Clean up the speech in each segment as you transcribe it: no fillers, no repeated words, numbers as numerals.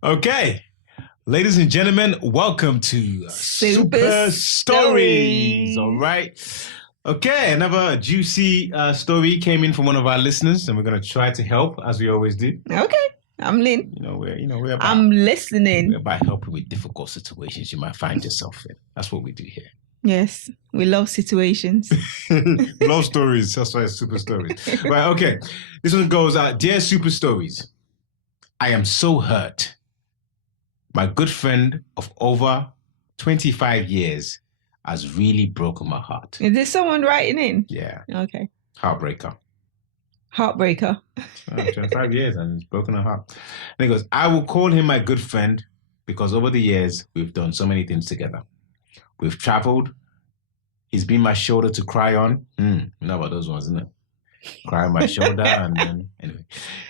Okay, ladies and gentlemen, welcome to Super Stories. All Stories. right. Okay, another juicy story came in from one of our listeners, and we're going to try to help as we always do. Okay, I'm Lynn. We're about I'm listening. helping with difficult situations you might find yourself in. That's what we do here. Yes, we love situations. Love stories. That's why it's super stories. Right. Okay. This one goes, dear super stories. I am so hurt. My good friend of over 25 years has really broken my heart. Is this someone writing in? Yeah. Okay. Heartbreaker. Heartbreaker. 25 years and he's broken her heart. And he goes, I will call him my good friend because over the years, we've done so many things together. We've traveled. He's been my shoulder to cry on. You know about those ones, isn't it? Cry on my shoulder and then anyway.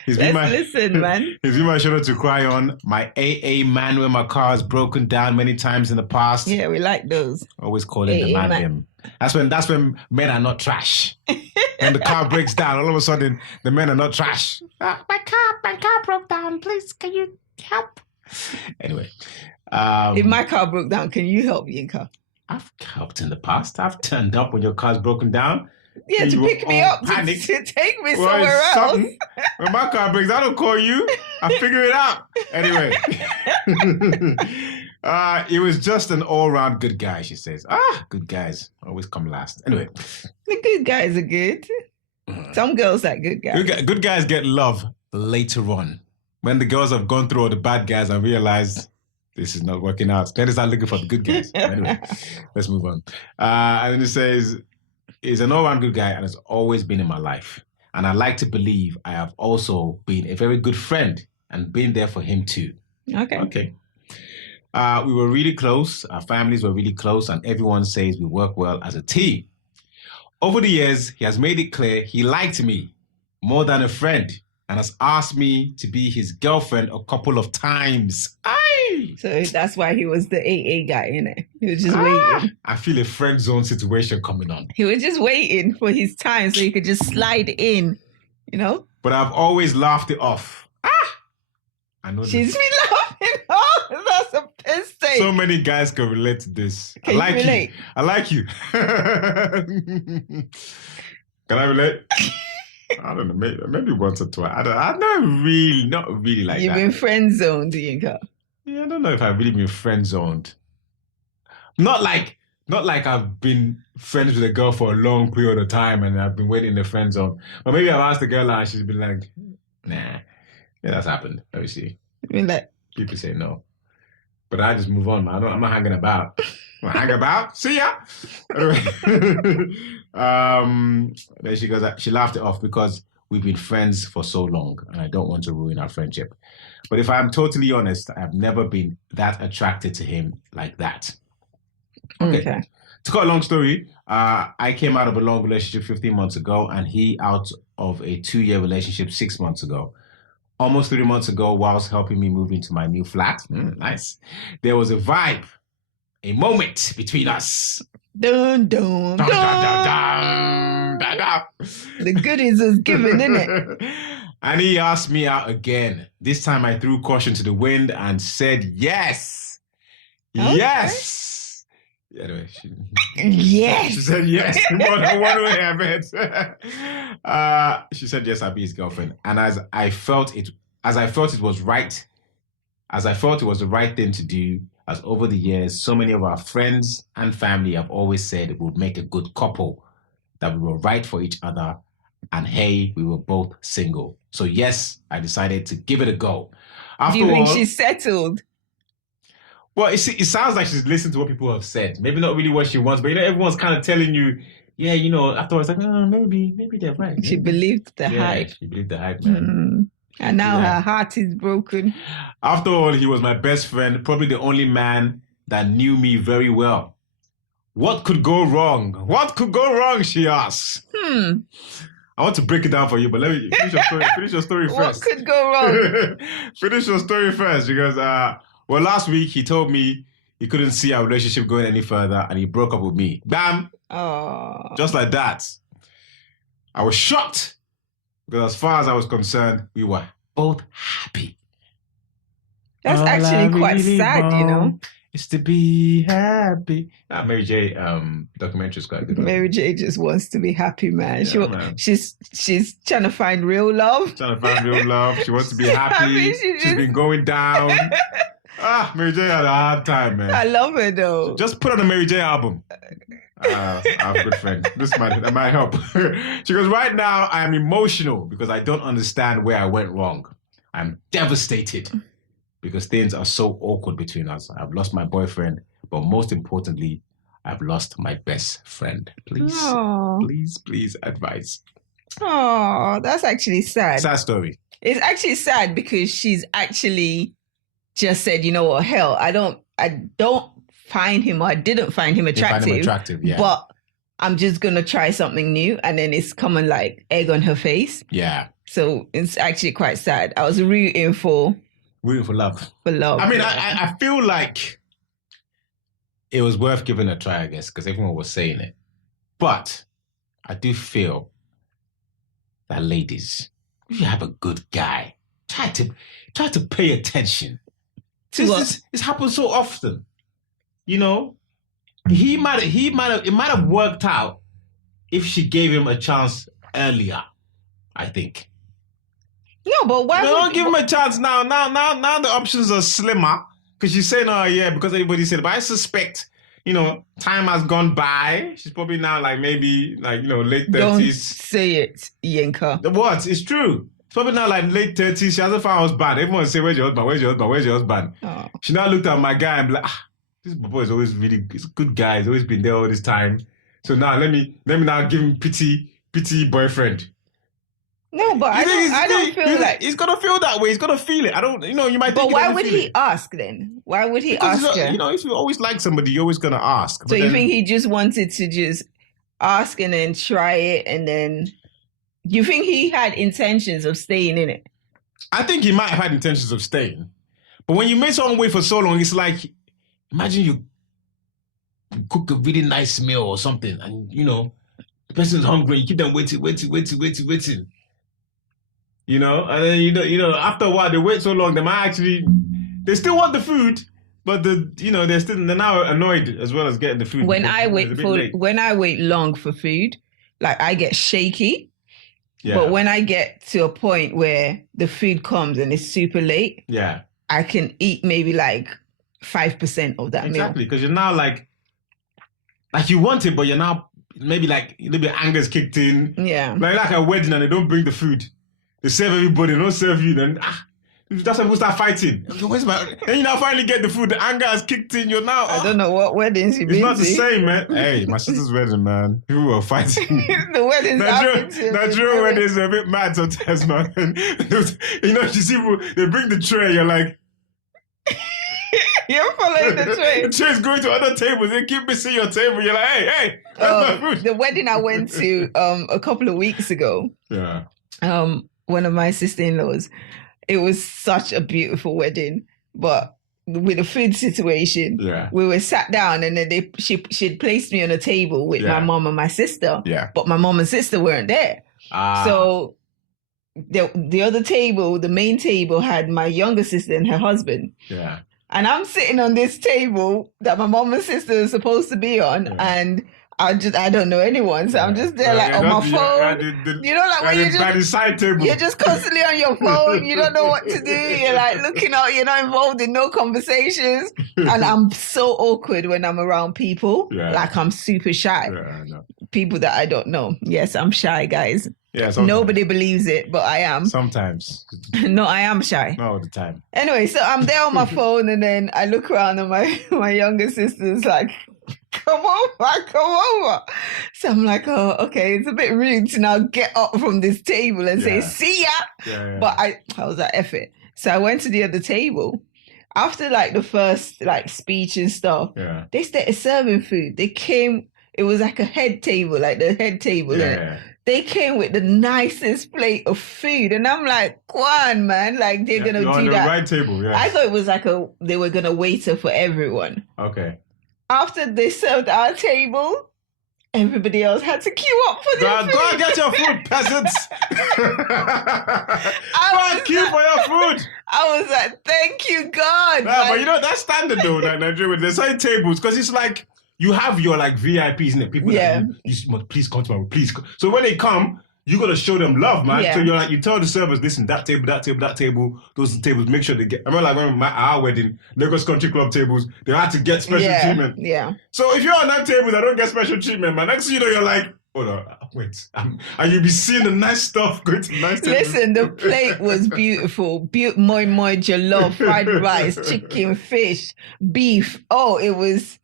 Listen, man. He's been my shoulder to cry on. My AA man when my car has broken down many times in the past. Yeah, we like those. Always call him the man him. That's when men are not trash. When the car breaks down, all of a sudden the men are not trash. My car broke down. Please, can you help? Anyway. If my car broke down, can you help, Yinka? I've helped in the past. I've turned up when your car's broken down. Yeah, to pick me up, to take me somewhere else. When my car breaks, I don't call you. I figure it out. Anyway. He was just an all-round good guy, she says. Good guys always come last. Anyway. The good guys are good. Some girls like good guys. Good guys get love later on. When the girls have gone through all the bad guys and realized this is not working out, then they start looking for the good guys. Anyway, let's move on. And then it says, he's an all-round good guy and has always been in my life. And I like to believe I have also been a very good friend and been there for him too. Okay. We were really close. Our families were really close and everyone says we work well as a team. Over the years, he has made it clear he liked me more than a friend and has asked me to be his girlfriend a couple of times. Aye! So that's why he was the AA guy, innit? He was just waiting. I feel a friend zone situation coming on. He was just waiting for his time so he could just slide in, you know? But I've always laughed it off. I know she's been laughing off. That's a piss take. So many guys can relate to this. Can you relate? I like you. Can I relate? I don't know, maybe once or twice. I'm not really like You've that. You've been friend zoned, Yinka. Yeah, I don't know if I've really been friend zoned. Not like I've been friends with a girl for a long period of time and I've been waiting in the friend zone. But maybe I've asked the girl and she's been like, nah. Yeah, that's happened. Let me see. I mean, like, people say no. But I just move on, man. I'm not hanging about. I'm hanging about. See ya. Then she goes, she laughed it off because we've been friends for so long and I don't want to ruin our friendship. But if I'm totally honest, I've never been that attracted to him like that. Okay. To cut a long story, I came out of a long relationship 15 months ago and he out of a 2-year relationship 6 months ago. Almost 3 months ago, whilst helping me move into my new flat, nice, there was a vibe, a moment between us. Dun, dun, dun, dun, dun, dun. The goodies is given, innit? And he asked me out again. This time I threw caution to the wind and said yes. Okay. Yes. Anyway, yes. She said yes. More than one way, I bet. She said yes, I'll be his girlfriend. And as I felt it was right, as I felt it was the right thing to do, as over the years, so many of our friends and family have always said it would make a good couple, that we were right for each other, and hey, we were both single. So yes, I decided to give it a go. Do you think she's settled? Well, it sounds like she's listened to what people have said. Maybe not really what she wants, but everyone's kind of telling you, yeah, afterwards, like, maybe they're right. She believed the hype. She believed the hype, man. And now her heart is broken. After all, he was my best friend, probably the only man that knew me very well. What could go wrong? What could go wrong, she asks. I want to break it down for you, but let me finish your story first. What could go wrong? Finish your story first, because well, last week he told me he couldn't see our relationship going any further and he broke up with me. Bam! Oh. Just like that. I was shocked because as far as I was concerned, we were both happy. That's All I actually quite really sad, you know. want is to be happy. That Mary J. Documentary is quite good. Mary J just wants to be happy, man. Yeah, man. She's trying to find real love. Trying to find real love. She wants to be happy. She's been going down. Mary J had a hard time, man. I love her though. Just put on a Mary J album. I have a good friend. That might help. She goes, right now I am emotional because I don't understand where I went wrong. I'm devastated because things are so awkward between us. I've lost my boyfriend, but most importantly, I've lost my best friend. Please, please advise. Oh, that's actually sad. Sad story. It's actually sad because she's actually just said, you know what, hell, I don't find him, or I didn't find him attractive. Yeah. But I'm just gonna try something new, and then it's coming like egg on her face. Yeah. So it's actually quite sad. I was rooting for love. For love. I mean, I feel like it was worth giving a try, I guess, because everyone was saying it. But I do feel that, ladies, if you have a good guy, try to pay attention. This happens so often. You know, it might have worked out if she gave him a chance earlier, I think. No, but why? Don't give him a chance now. Now the options are slimmer because she's saying, "Oh yeah," because everybody said. But I suspect, time has gone by. She's probably now maybe late 30s. Don't say it, Yinka. What? It's true. It's probably now late 30s. She hasn't found a husband. Everyone say, "Where's your husband? Where's your husband? Where's your husband?" Oh. She now looked at my guy and be like, this boy is always he's a good guy. He's always been there all this time. So now let me now give him pity boyfriend. No, but I don't feel like he's gonna feel that way. He's gonna feel it. I don't, you might. But why would he ask then? Why would he ask her? If you always like somebody, you're always gonna ask. So you think he just wanted to just ask and then try it, and then you think he had intentions of staying in it? I think he might have had intentions of staying, but when you make someone wait for so long, it's like, imagine you cook a really nice meal or something, and the person's hungry. You keep them waiting. And then after a while they wait so long, they still want the food, but they're now annoyed as well as getting the food. When I wait long for food, I get shaky. Yeah. But when I get to a point where the food comes and it's super late, yeah, I can eat maybe 5% of that meal. Exactly, because you're now you want it, but you're now maybe a little bit anger's kicked in. Yeah. Like a wedding and they don't bring the food. They serve everybody, they don't serve you, then that's when people start fighting. Then you now finally get the food, the anger has kicked in, you're now... I don't know what weddings you've been to. It's not the same, man. Hey, my sister's wedding, man. People were fighting. The weddings Nigerian weddings are a bit mad sometimes, man. You see people, they bring the tray, you're like... You're following the tray. The tray's going to other tables. They keep missing your table. You're like, hey, that's my food. The wedding I went to a couple of weeks ago. Yeah. One of my sister-in-laws. It was such a beautiful wedding, but with the food situation, we were sat down and then she'd placed me on a table with my mom and my sister. Yeah. But my mom and sister weren't there. So the other table, the main table, had my younger sister and her husband. Yeah. And I'm sitting on this table that my mom and sister are supposed to be on, and I don't know anyone, so I'm just there on my phone. When the side table. You're just constantly on your phone. You don't know what to do. You're looking out. You're not involved in no conversations, and I'm so awkward when I'm around people. Yeah. I'm super shy. Yeah, I know. People that I don't know. Yes, I'm shy, guys. Yeah, nobody believes it, but I am. Sometimes. No, I am shy. Not all the time. Anyway, so I'm there on my phone, and then I look around, and my younger sister's like, come over. So I'm like, oh, okay, it's a bit rude to now get up from this table and say, see ya. Yeah. But I was like, F it. So I went to the other table. After the first speech and stuff, they started serving food. They came, it was a head table, the head table. Yeah. They came with the nicest plate of food. And I'm like, go on, man. They're going to do on the that. Right table, yeah. I thought it was they were going to waiter for everyone. Okay. After they served our table, everybody else had to queue up for their food. Go and get your food, peasants. Go and queue for your food. I was like, thank you, God. Nah, but you know, that's standard though, like Nigeria. There's certain tables, because it's like, you have your like VIPs and the people that you must please come to my room, please. So when they come, you gotta show them love, man. Yeah. So you're like, you tell the servers, listen, that table, those tables, make sure they get. I remember like our wedding, Lagos Country Club tables, they had to get special treatment. Yeah. So if you're on that table that don't get special treatment, man, next thing you know, you're like, hold on, wait, and you'll be seeing the nice stuff going to the nice tables. Listen, the plate was beautiful. Moi moi jollof, fried rice, chicken, fish, beef. Oh, it was.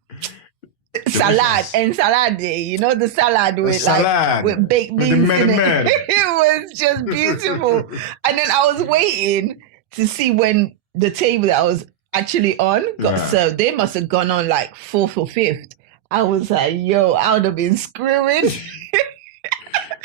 Salad and salad, you know, the salad with like with baked beans in it. It was just beautiful. And then I was waiting to see when the table that I was actually on got served. They must have gone on like 4th or 5th. I was like, yo, I would have been screaming.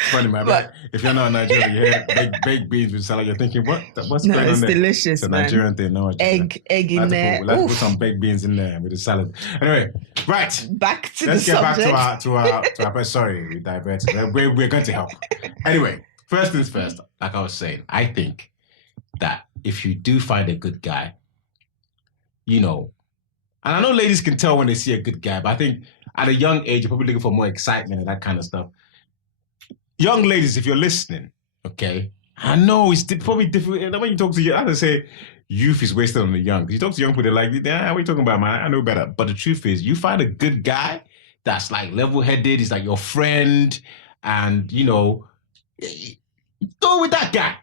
It's funny, man. But if you're not in Nigeria, you hear baked beans with salad, you're thinking, what's going on it's there? delicious, It's a man. Nigerian thing. No, egg in there. Let's put some baked beans in there with the salad. Anyway, right. Back to Let's the get subject. back to our sorry, we diverted. We're going to help. Anyway, first things first, like I was saying, I think that if you do find a good guy, you know, and I know ladies can tell when they see a good guy, but I think at a young age, you're probably looking for more excitement and that kind of stuff. Young ladies, if you're listening, okay, I know it's probably difficult. When you talk to you, I would say youth is wasted on the young. Because you talk to young people, they're like, what are you talking about, man? I know better. But the truth is, you find a good guy that's like level-headed, he's like your friend, and, you know, go with that guy.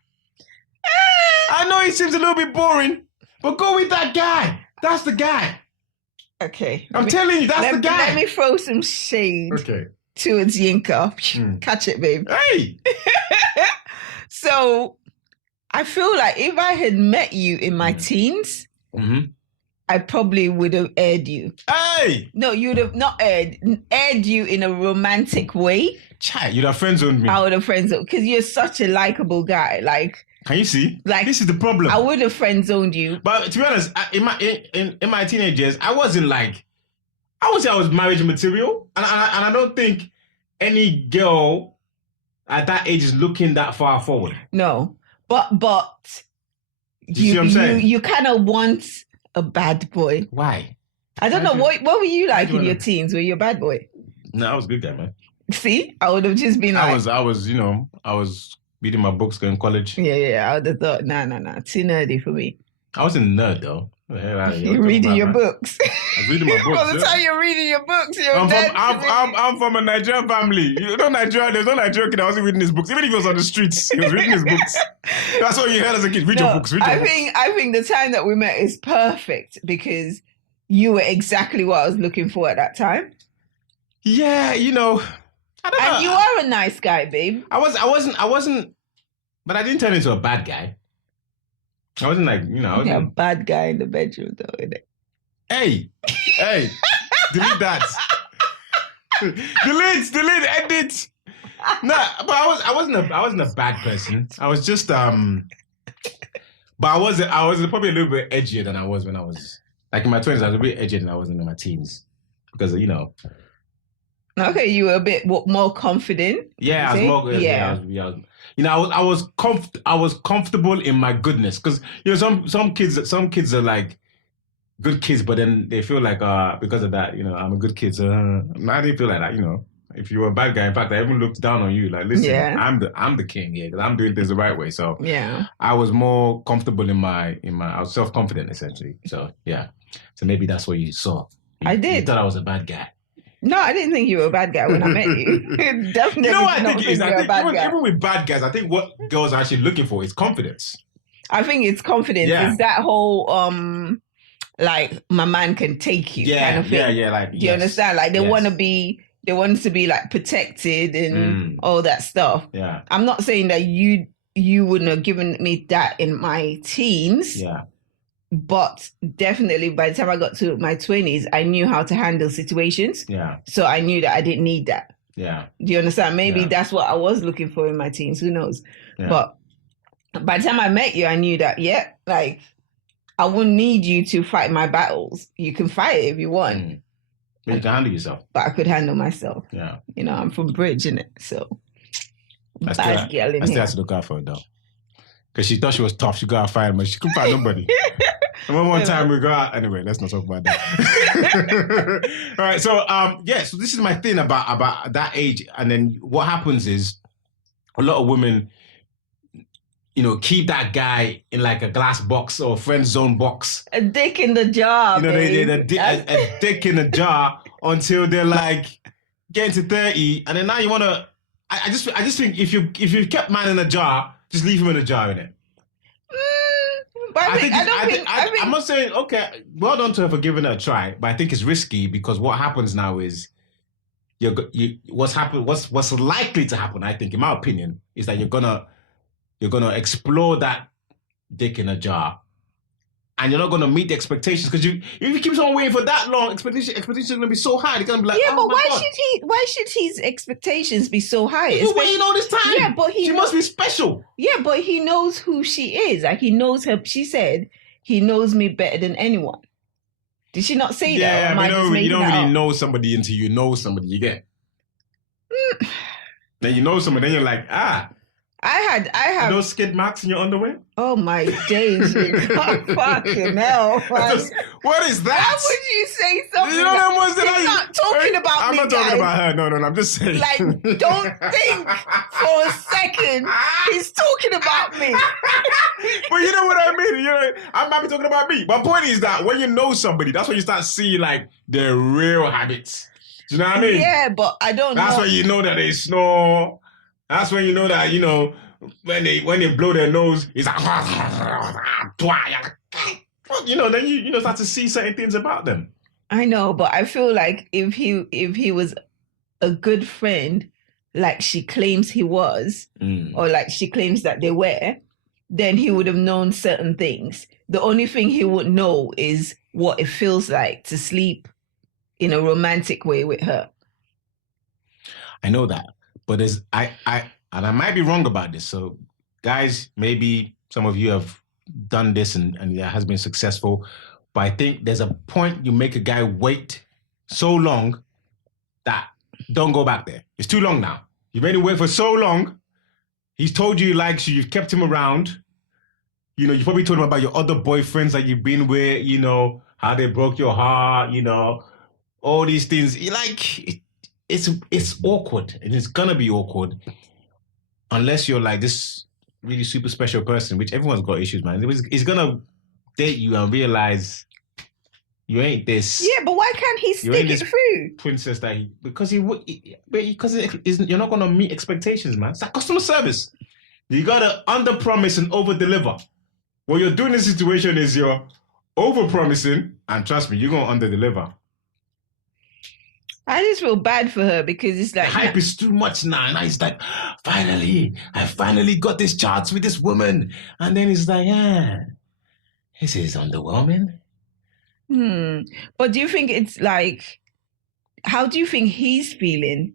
I know he seems a little bit boring, but go with that guy. That's the guy. Okay. I'm telling you, that's the guy. Let me throw some shade. Okay. Towards Yinka. Catch it, babe. Hey! So, I feel like if I had met you in my teens, I probably would have aired you. Hey! No, you would have not aired you in a romantic way. Chai, you'd have friend-zoned me. I would have friend-zoned, because you're such a likable guy. Like, can you see? Like, this is the problem. I would have friend-zoned you. But to be honest, in my teenage years, I wasn't like, I would say I was marriage material, and I don't think any girl at that age is looking that far forward. No, but you see what I'm saying? You kind of want a bad boy. Why? I don't know. What were you like in your teens? Were you a bad boy? No, I was a good guy, man. See, I would have just been like, I was reading my books, going to college. Yeah. I would have thought, nah, too nerdy for me. I wasn't a nerd though. You're reading your books. I was reading my books. By the time you're reading your books, I'm from a Nigerian family. You know, there's no Nigerian kid that wasn't reading his books. Even if he was on the streets, he was reading his books. That's what you heard as a kid. Read your books. I think the time that we met is perfect because you were exactly what I was looking for at that time. Yeah, you know. I don't know. And you are a nice guy, babe. I wasn't, but I didn't turn into a bad guy. I wasn't like, you know. I wasn't a bad guy in the bedroom, though, isn't it? Hey, delete that. delete, edit. No, but I wasn't a bad person. I was just but I was probably a little bit edgier than I was when I was like in my 20s. I was a bit edgier than I was in my teens because you know. Okay, you were a bit more confident. Yeah, I was more. Yeah. You know, I was comfortable in my goodness because you know some kids are like good kids, but then they feel like because of that, you know, I'm a good kid. So I didn't feel like that, you know. If you were a bad guy, in fact, I even looked down on you. Like, listen, I'm the king here because I'm doing things the right way. So yeah, I was more comfortable in my. I was self-confident essentially. So yeah, so maybe that's what you saw. I did. You thought I was a bad guy. No, I didn't think you were a bad guy when I met you. Definitely. You know what I think it is? I think even with bad guys, I think what girls are actually looking for is confidence. I think it's confidence. Yeah. It's that whole like my man can take you kind of thing. Yeah. Like, do you understand? Like they want to be like protected and all that stuff. Yeah. I'm not saying that you wouldn't have given me that in my teens. Yeah. But definitely by the time I got to my 20s, I knew how to handle situations. Yeah. So I knew that I didn't need that. Yeah. Do you understand? Maybe that's what I was looking for in my teens. Who knows? Yeah. But by the time I met you, I knew that, like, I wouldn't need you to fight my battles. You can fight it if you want. But you can handle yourself. But I could handle myself. Yeah. You know, I'm from Bridge, innit? So I bad girl in still here. had to look out for her though. Because she thought she was tough. She got out fired, but she couldn't find nobody. And one time we go out. Anyway, let's not talk about that. All right. So, so this is my thing about that age. And then what happens is a lot of women, you know, keep that guy in like a glass box or friend zone box. A dick in the jar. You know, a dick in a jar until they're like getting to 30. And then now you want to, I just think if you kept man in a jar, just leave him in a jar, innit? But I'm not saying, okay, well done to her for giving it a try, but I think it's risky because what happens now is what's likely to happen, I think, in my opinion, is that you're gonna explore that dick in a jar. And you're not going to meet the expectations because if you keep on waiting for that long, expectations are going to be so high. They're going to be like, yeah, oh, but why should his expectations be so high? You're waiting all this time. Yeah, but she must be special. Yeah, but he knows who she is. Like he knows her. She said he knows me better than anyone. Did she not say that? Yeah, you don't really know somebody until you know somebody. You get. Then you know somebody. Then you're like, I have those skid marks in your underwear. Oh my days! Fucking hell! What is that? Why would you say something? You know that was He's not talking about I'm me. not talking about her. No, I'm just saying. Like, don't think for a second he's talking about me. But you know what I mean. You know, I'm not talking about me. My point is that when you know somebody, that's when you start seeing like their real habits. Do you know what I mean? Yeah, but I don't. That's when you know that they snore. That's when you know that, you know, when they blow their nose, it's like, you know, then you start to see certain things about them. I know, but I feel like if he was a good friend, like she claims he was, or like she claims that they were, then he would have known certain things. The only thing he would know is what it feels like to sleep in a romantic way with her. I know that. But and I might be wrong about this. So, guys, maybe some of you have done this and it has been successful. But I think there's a point you make a guy wait so long that don't go back there. It's too long now. You've made him wait for so long. He's told you he likes you. You've kept him around. You know, you probably told him about your other boyfriends that you've been with, you know, how they broke your heart, you know, all these things. It's awkward, and it's gonna be awkward unless you're like this really super special person, which everyone's got issues, man. He's gonna date you and realize you ain't this. Yeah, but why can't he stick it through? Princess that because you're not gonna meet expectations, man. It's like customer service. You gotta under promise and over deliver. What you're doing in this situation is you're over promising, and trust me, you're gonna under deliver. I just feel bad for her because it's like... The hype is too much now. And it's like, I finally got this chance with this woman. And then it's like, this is underwhelming. But do you think it's like... How do you think he's feeling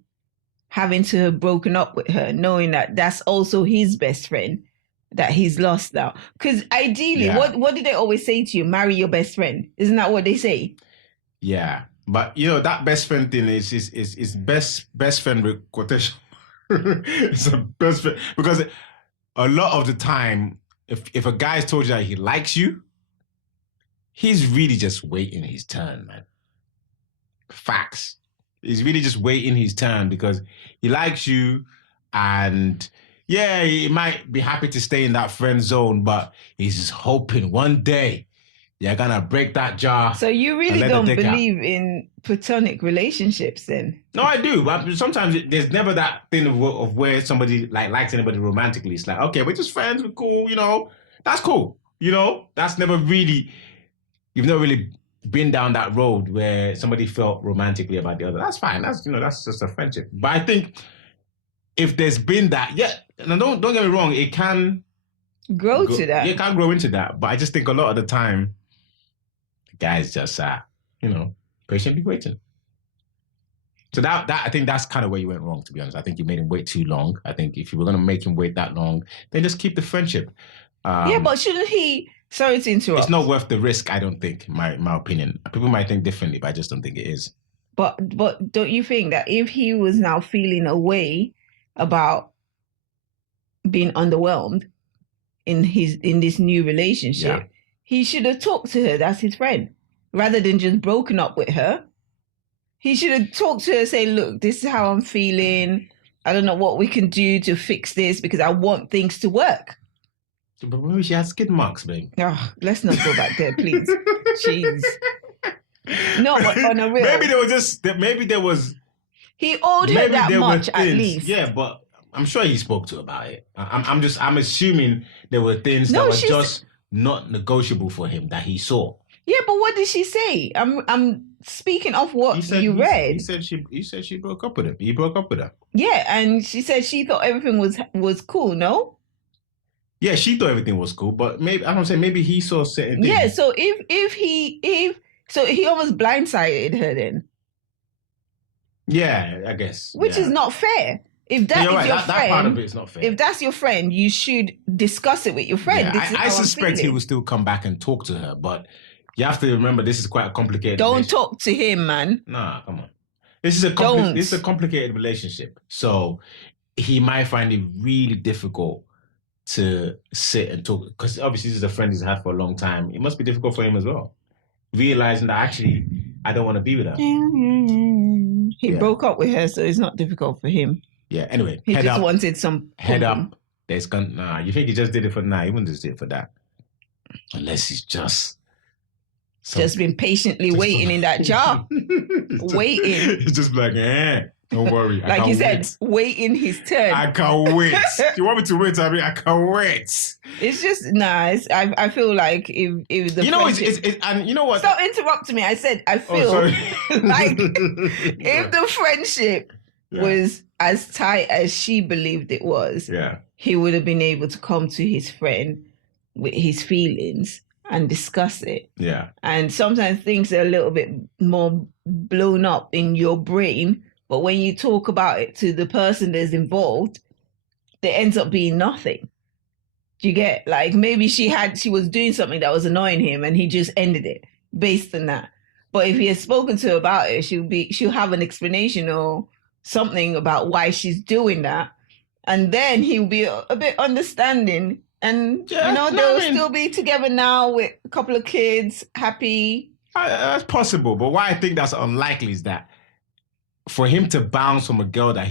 having to have broken up with her, knowing that that's also his best friend that he's lost now? Because ideally, what did they always say to you? Marry your best friend. Isn't that what they say? Yeah. But you know that best friend thing is best friend with quotation. It's a best friend because a lot of the time, if a guy's told you that he likes you, he's really just waiting his turn, man. Facts. He's really just waiting his turn because he likes you, and yeah, he might be happy to stay in that friend zone, but he's just hoping one day you're gonna break that jar. So you really don't believe in platonic relationships then? No, I do. But sometimes there's never that thing of where somebody likes anybody romantically. It's like, okay, we're just friends, we're cool, you know. That's cool. You know, you've never really been down that road where somebody felt romantically about the other. That's fine. That's just a friendship. But I think if there's been that, and don't get me wrong, it can grow to that. It can grow into that. But I just think a lot of the time, guys just patiently waiting. So that I think that's kind of where you went wrong, to be honest. I think you made him wait too long. I think if you were going to make him wait that long, then just keep the friendship. But shouldn't he? Sorry to interrupt. It's not worth the risk, I don't think. My opinion. People might think differently, but I just don't think it is. But don't you think that if he was now feeling a way about being underwhelmed in this new relationship, he should have talked to her. That's his friend, rather than just broken up with her. He should have talked to her, say, look, this is how I'm feeling. I don't know what we can do to fix this because I want things to work. But maybe she has skid marks, babe. Oh, let's not go back there, please. Jeez. No, but on a real. Maybe there was. He owed her that much at least. Yeah, but I'm sure he spoke to her about it. I'm assuming there were things that were just not negotiable for him that he saw. Yeah, but what did she say? I'm speaking of what you read. He said she broke up with him. He broke up with her. Yeah, and she said she thought everything was cool, no? Yeah, she thought everything was cool, but maybe he saw certain things. Yeah, so if he almost blindsided her then. Yeah, I guess. Which is not fair. If that is your friend, that part of it is not fair. If that's your friend, you should discuss it with your friend. Yeah, I suspect he will still come back and talk to her, but you have to remember this is quite a complicated. Don't talk to him, man. Nah, come on. This is a complicated relationship, so he might find it really difficult to sit and talk, because obviously this is a friend he's had for a long time. It must be difficult for him as well, realizing that actually I don't want to be with her. He broke up with her, so it's not difficult for him. Yeah. Anyway, he just wanted some head up. You think he just did it for now? He wouldn't just do it for that, unless he's just been patiently waiting in that job, waiting. He's just like, don't worry. Like you said, waiting his turn. I can't wait. You want me to wait? I can't wait. It's just nice. I feel like if the and you know what? Stop interrupting me. I said I feel like if the friendship was as tight as she believed it was, he would have been able to come to his friend with his feelings and discuss it. Yeah. And sometimes things are a little bit more blown up in your brain. But when you talk about it to the person that's involved, there ends up being nothing. Do you get? Like maybe she was doing something that was annoying him and he just ended it based on that. But if he has spoken to her about it, she'll have an explanation or something about why she's doing that. And then he'll be a bit understanding. And they'll still be together now with a couple of kids, happy. That's possible. But why I think that's unlikely is that for him to bounce from a girl that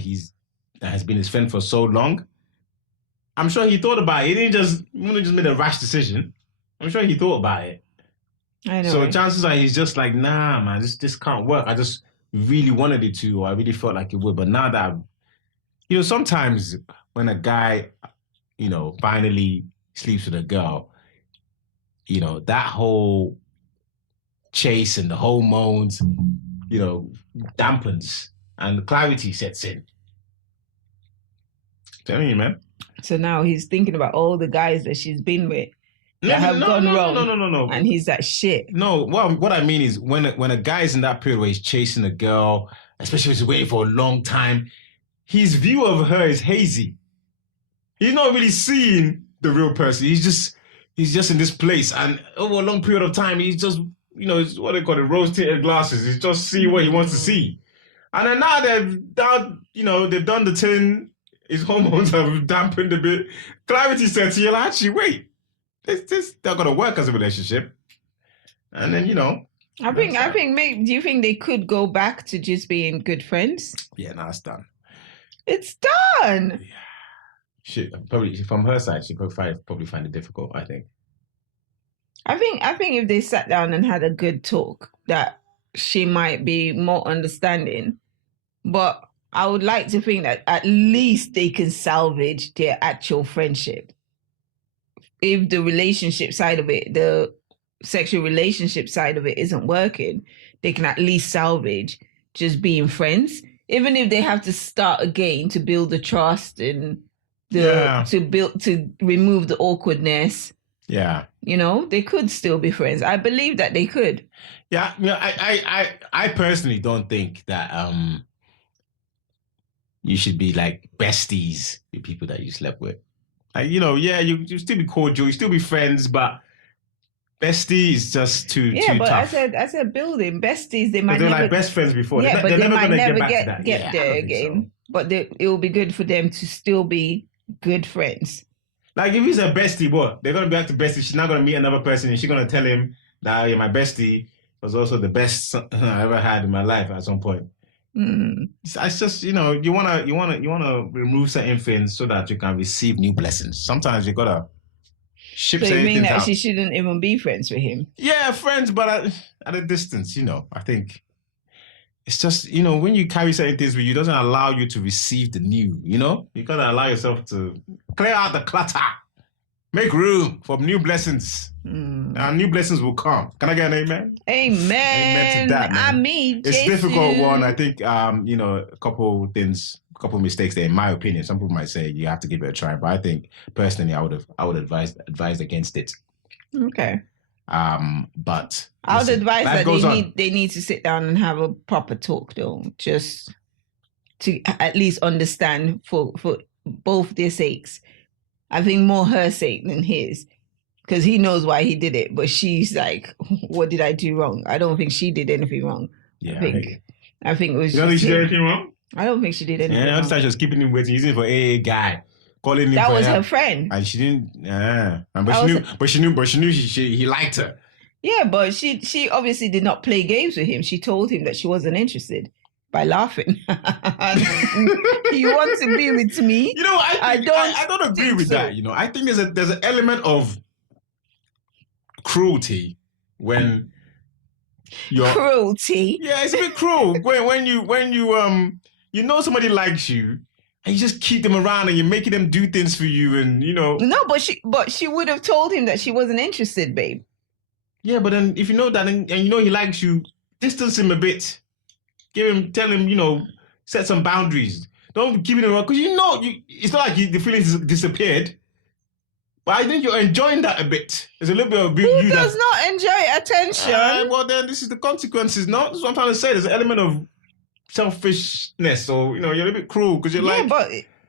has been his friend for so long, I'm sure he thought about it. He wouldn't just made a rash decision. I'm sure he thought about it. I know. So chances are he's just like, nah, man, this can't work. I just really wanted it to, or I really felt like it would. But now that sometimes when a guy, finally sleeps with a girl, that whole chase and the hormones, dampens and clarity sets in. Telling you, man. So now he's thinking about all the guys that she's been with that have gone wrong. No. And he's like, shit. No, well, what I mean is when a guy's in that period where he's chasing a girl, especially if he's waiting for a long time, his view of her is hazy. He's not really seeing the real person. He's just in this place, and over a long period of time, he's just, it's what they call it, rose-tinted glasses. He's just seeing what he wants to see. And then now they've done the tin. His hormones have dampened a bit. Clarity sets in. You're like, actually, wait, this not gonna work as a relationship. And then I think maybe. Do you think they could go back to just being good friends? Yeah, no, it's done. It's done. Yeah. Probably from her side, she probably find it difficult. I think if they sat down and had a good talk, that she might be more understanding. But I would like to think that at least they can salvage their actual friendship. If the relationship side of it, the sexual relationship side of it isn't working, they can at least salvage just being friends. Even if they have to start again to build the trust and to remove the awkwardness. Yeah. They could still be friends. I believe that they could. Yeah. I personally don't think that you should be like besties with people that you slept with. Like, you still be cordial, you still be friends, but Bestie is just too but tough. I said building besties. They might They were never like best friends before. Yeah, They're but they never might gonna never get back to that. get Yeah, I there don't think again. so. But it will be good for them to still be good friends. Like if he's a bestie, what? They're gonna be back to bestie. She's not gonna meet another person, and she's gonna tell him that my bestie was also the best I ever had in my life at some point. It's just you wanna remove certain things so that you can receive new blessings. Sometimes you gotta ship So you certain mean things that out. she shouldn't even be friends with him? Yeah, friends, but at a distance. I think it's just when you carry certain things with you, it doesn't allow you to receive the new. You gotta allow yourself to clear out the clutter. Make room for new blessings. And new blessings will come. Can I get an amen? Amen. Amen to that, man. It's a difficult one. I think, a couple mistakes there, in my opinion. Some people might say you have to give it a try, but I think personally, I would advise against it. Okay. But I would advise that they need to sit down and have a proper talk, though, just to at least understand for both their sakes. I think more her sake than his, because he knows why he did it, but she's like, "What did I do wrong?" I don't think she did anything wrong. Yeah, I think it was. You don't think she did anything wrong? I don't think she did anything wrong. I understand she was keeping him waiting, using it for a guy, calling him. That was her friend, and she didn't. But she knew he liked her. Yeah, but she obviously did not play games with him. She told him that she wasn't interested by laughing. You want to be with me? I don't agree with that. I think there's an element of cruelty when you're cruelty. Yeah, it's a bit cruel when you somebody likes you and you just keep them around and you're making them do things for you and No, but she would have told him that she wasn't interested, babe. Yeah, but then if you know that and he likes you, distance him a bit. Tell him, set some boundaries. Don't keep it around because it's not like the feelings disappeared. But I think you're enjoying that a bit. There's a little bit of who does not enjoy attention. Well, then this is the consequences. No, that's what I'm trying to say. There's an element of selfishness, or you're a little bit cruel because you're like. But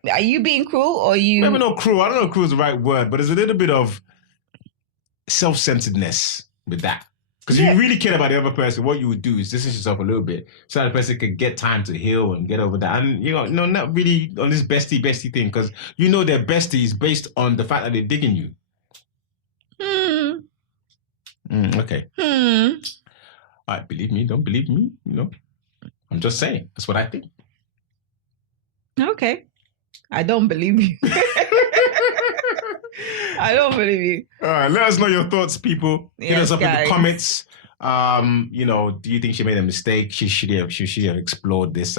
are you being cruel or you? Maybe not cruel. I don't know if cruel is the right word, but there's a little bit of self-centeredness with that. Because if you really care about the other person, what you would do is distance yourself a little bit so that the person could get time to heal and get over that. And, not really on this bestie thing because their bestie is based on the fact that they're digging you. Okay. All right, believe me, don't believe me, I'm just saying. That's what I think. Okay. I don't believe you. I don't believe you. All right, let us know your thoughts, people. Hit us up in the comments. Do you think she made a mistake? She should have explored this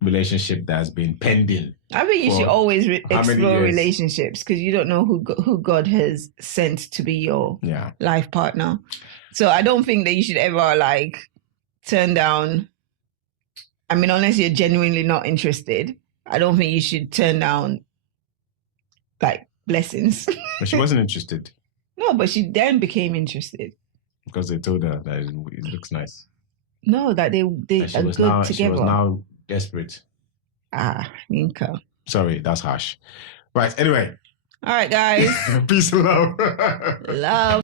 relationship that's been pending. I think you should always explore relationships because you don't know who God has sent to be your life partner. So I don't think that you should ever turn down. I mean, unless you're genuinely not interested, I don't think you should turn down blessings. But she wasn't interested. No, but she then became interested. Because they told her that it looks nice. No, that they are good together. She was now desperate. Ninka. Sorry, that's harsh. Right, anyway. All right, guys. Peace and love. Love.